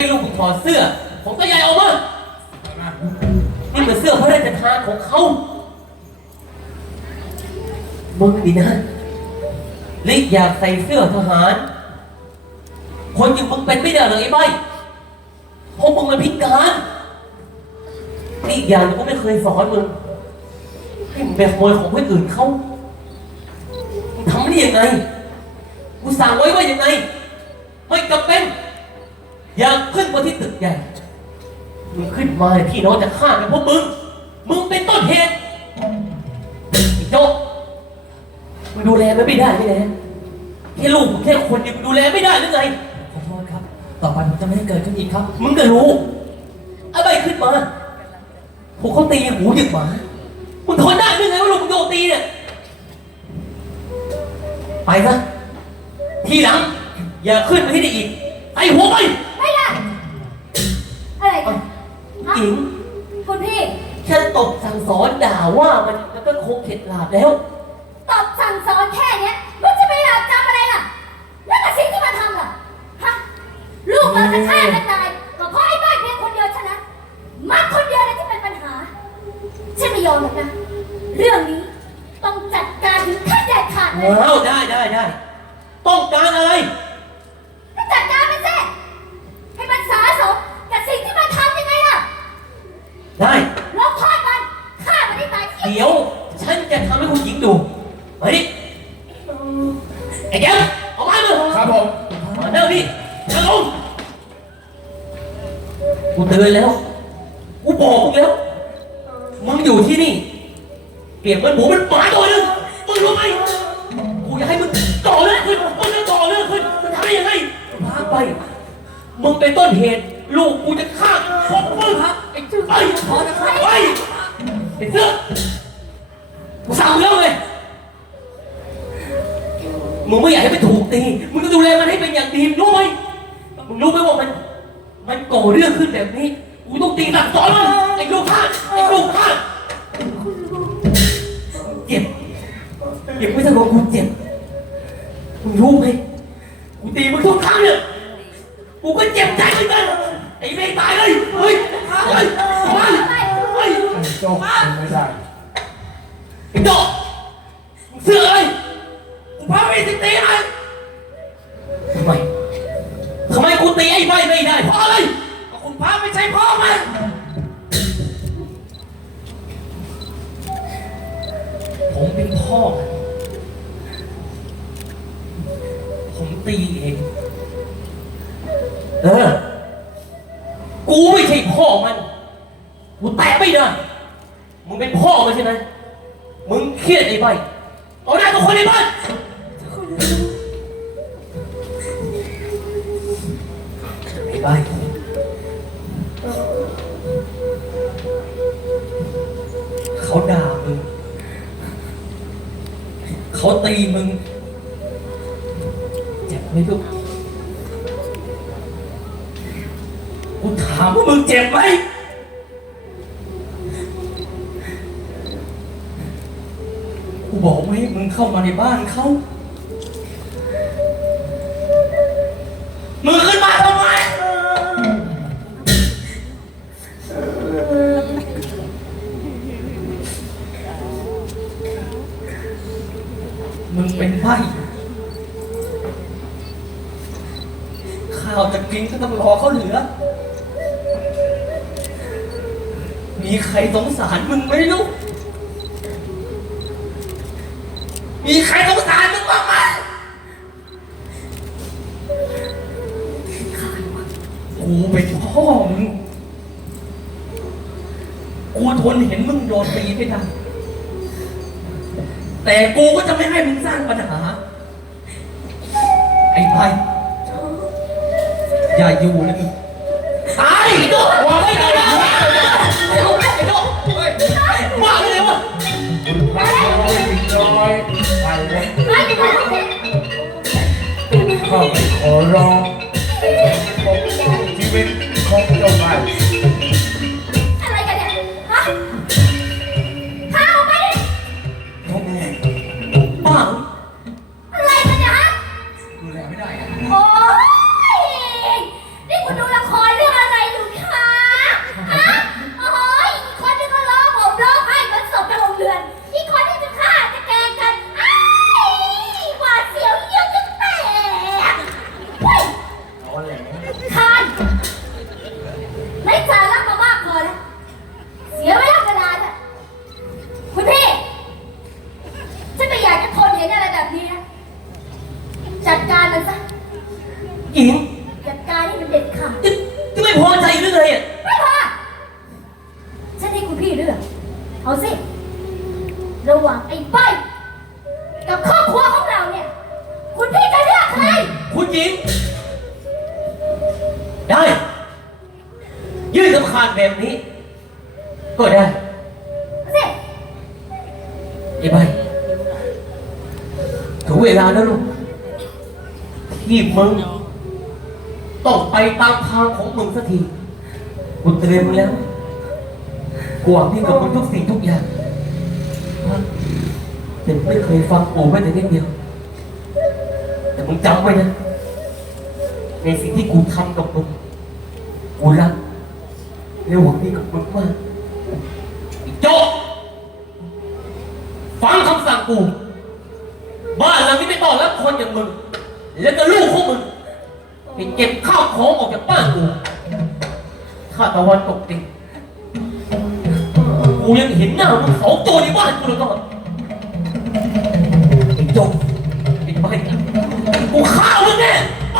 ให้ลูกกูถอดเสื้อของตาใหญ่ออกมานี่มันเสื้อพระราชทานของเขามึงดีนะลิกอยากใส่เสื้อทหาร คนอย่างมึงเป็นไม่ได้เลยไอ้ใบเพราะมึงมันพิการนี่อีกอย่างหนึงกูไม่เคยสอนมึงให้มึงไปขโมยของคนอื่นเขามึงทำได้ยังไงกูสั่งไว้ว่ายังไง ไม่จำเป็น อยากขึ้นมาที่ตึกใหญ่ มึงขึ้นมาพี่น้องจะฆ่ากันเพราะมึง มึงเป็นต้นเหตุไอ้โจ๊กมึงดูแลมันไม่ได้ไม่แล้แค่ลูกมึงแค่คนเดียวมึงดูแลไม่ได้หรือไง ขอโทษครับ ต่อไปผมจะไม่ให้เกิดขึ้นอีกครับ มึงก็รู้อะไรขึ้นมาพวกเขาตีหูหยิกหมา มึงทนได้หรือไงว่าลูกมึงโดนตีเนี่ย ไปซะทีหลัง อย่าขึ้นมาที่นี่อีกใส่หัวไป หญิง คุณพี่แค่ตบสั่งสอนด่าว่ามันมันก็คงเข็ดหลาบแล้ว ตอบสั่งสอนแค่เนี้ยมันจะไปหลับจำอะไรล่ะ แล้วแต่สิ่งที่มาทำล่ะ ฮะ ลูกเราจะฆ่ากันตายก็เพราะไอ้บ้านเพียงคนเดียวเท่านั้นมันคนเดียวเลยที่เป็นปัญหา ฉันไม่ยอมหรอกนะ เรื่องนี้ต้องจัดการถึงขั้นเด็ดขาดเลย ว้าวได้ได้ได้ ต้องการอะไร ก็จัดการมันสิให้มันสาสมกับสิ่งที่มันทำยังไงล่ะ ได้ ลงโทษมันฆ่ามันให้ตาย เดี๋ยว ฉันจะทำให้คุณหญิงดูมาดิไอ้แก้วเอาไม้มา ครับผม มาเร็วดินั่งลงกูเตือนแล้ว กูบอกมึงแล้ว มึงอยู่ที่นี่ เปรียบเหมือนหมูมันหมาตัวหนึงมึงรู้ไหมกูอยากให้มึงต่อเรื่องขึ้นมึงจะต่อเรื่องขึ้นมึงทำได้ยังไงพาไป มึงเป็นต้นเหตุ ลูกกูจะฆ่าพวกมึงไอ้เจ้าไอ้พอจะฆ่าไปไอ้เสื้อกูสั่งมึงแล้วไง มึงไม่อยากให้มันถูกตี มึงต้องดูแลมันให้เป็นอย่างดีมึงรู้ไหมมึงรู้ไหมว่ามัน มันก่อเรื่องขึ้นแบบนี้ กูต้องตีสั่งสอนมันไอ้ลูกข้าไอ้ลูกข้าเจ็บ เจ็บไม่ใช่ว่ากูเจ็บ มึงรู้ไหมกูตีมึงทุกครั้งเนี่ย กูก็เจ็บใจเหมือนกัน ไอ้เมย์ตายเลย เฮ้ยเฮ้ยเฮ้ยเฮ้ยโจ๊กเป็นไม่ได้ พราะอะไรก็คุณพาไม่ใช่พ่อมัน ผมเป็นพ่อมันผมตีเอง เออ กูไม่ใช่พ่อมัน กูแตะไม่ได้ มึงเป็นพ่อมันใช่ไหมมึงเครียดไอ้ใบเอาหน้ากับคนในบ้าน เขาตีมึงเจ็บไหมลูกกูถามว่ามึงเจ็บไหมกูบอกไม่ให้มึงเข้ามาในบ้านเขา มึงขึ้นมาทำไม ไพ่ข้าวจะกินก็ต้องรอเขาเหลือ มีใครสงสารมึงไหมลูก มีใครสงสารมึงบ้างไหมกูเป็นพ่อมึง กูทนเห็นมึงโดนตีไม่ได้ แต่กูก็จะไม่ให้มึงสร้างปัญหา ไอ้ไป อย่าอยู่เลยมึงตายไอ้โดดวางไม่ได้ไอ้โดดไอ้โดดว่าเลยวะน้อยไปเลยข้าไปขอร้องางไอ้ใบกับครอบครัวของเราเนี่ย คุณพี่จะเลือกใคร คุณหญิง ได้ ยื่นสำคัญแบบนี้ ก็ได้เอาสิไอ้ใบถึงเวลาแล้วลูกที่มึงต้องไปตามทางของมึงสักทีกูเตือนมึงแล้วกูหวังที่กับมึงทุกสิ่งทุกอย่าง แต่ไม่เคยฟังกูแม้แต่นิดเดียว แต่มึงจำไว้นะ ในสิ่งที่กูทำกับมึง กูรักและหวังดีกับมึงมากไอ้โจ๊กฟังคำสั่งกูบ้านหลังนี้ไม่ต้อนรับคนอย่างมึง แล้วก็ลูกของมึงไปเก็บข้าวของออกจากบ้านกูถ้าตะวันตกดินกูยังเห็นหน้ามึงสองตัวในบ้านกูเลยก็ไอ้โจบไอ้ใบกูฆ่ามึงแน่ไป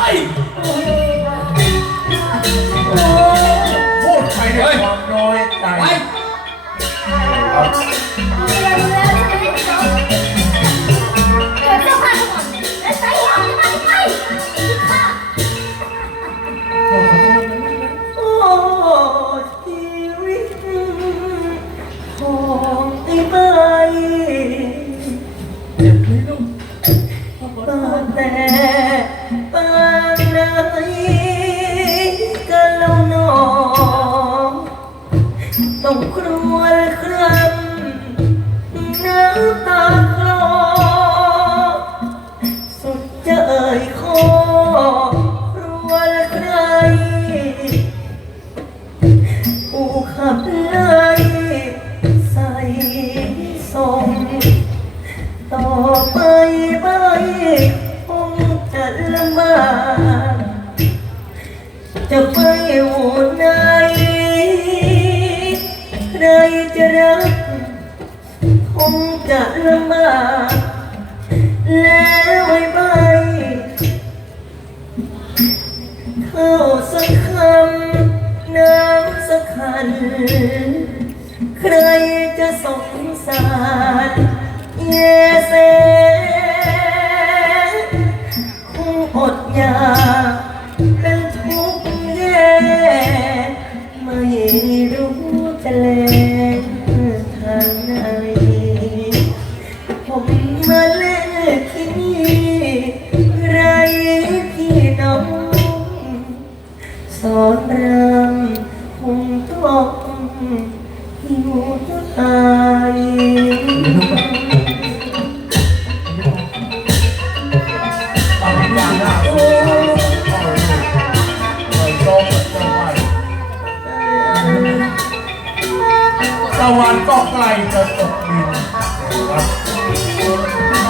ต้องครวญครำน้ำตา จะลำบากแล้วไอ้ใบเข้าสักคำน้ำสักขัน ใครจะสงสารแย่แสานก็ใกล้จะตกดินนะครับ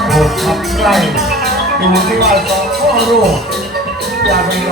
โบดขับใกล้ดูที่ว่าสองพ่อลูกอย่าไปร